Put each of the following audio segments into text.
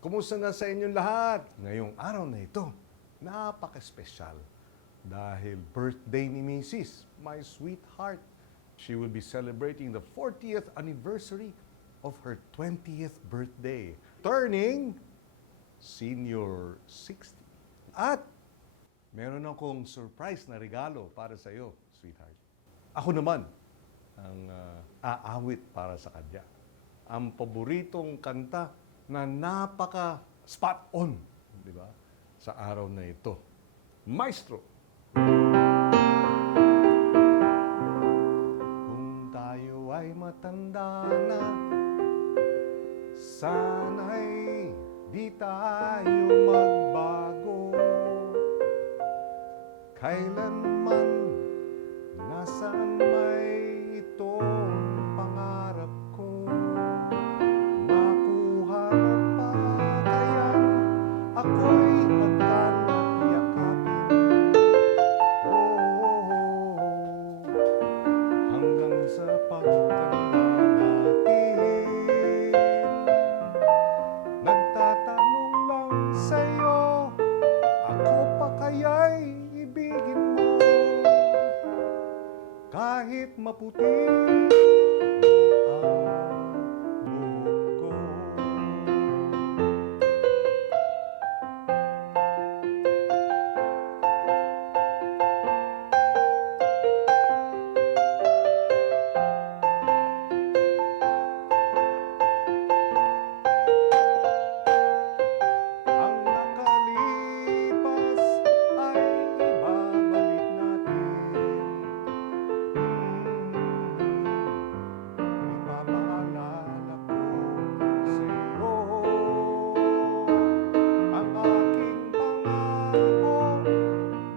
Kumusta na sa inyong lahat? Ngayong araw na ito, napaka-espesyal. Dahil birthday ni Mrs., my sweetheart. She will be celebrating the 40th anniversary of her 20th birthday. Turning senior 60. At meron akong surprise na regalo para sa iyo, sweetheart. Ako naman ang aawit para sa kanya. Ang paboritong kanta na napaka spot on, di ba? Sa araw na ito. Maestro. Kung tayo ay matanda na, sana'y di tayo magbago. Kailanman, nasaan may itong pangarap ko. Makuha mo pa kaya't ako'y hagdan at yakapin. Hanggang sa pagtanda natin, nagtatanong lang sa'yo, ako pa kaya'y ibigin mo kahit maputi ang buhok ko. Ang nakalipas ay ibabalik natin. Ipapaalala ko sa'yo ang aking pangako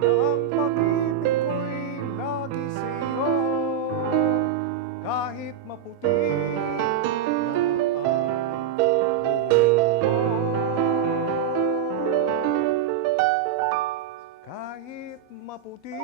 na ang pag-ibig ko'y lagi sa'yo kahit maputi na ang buhok ko. Kahit maputi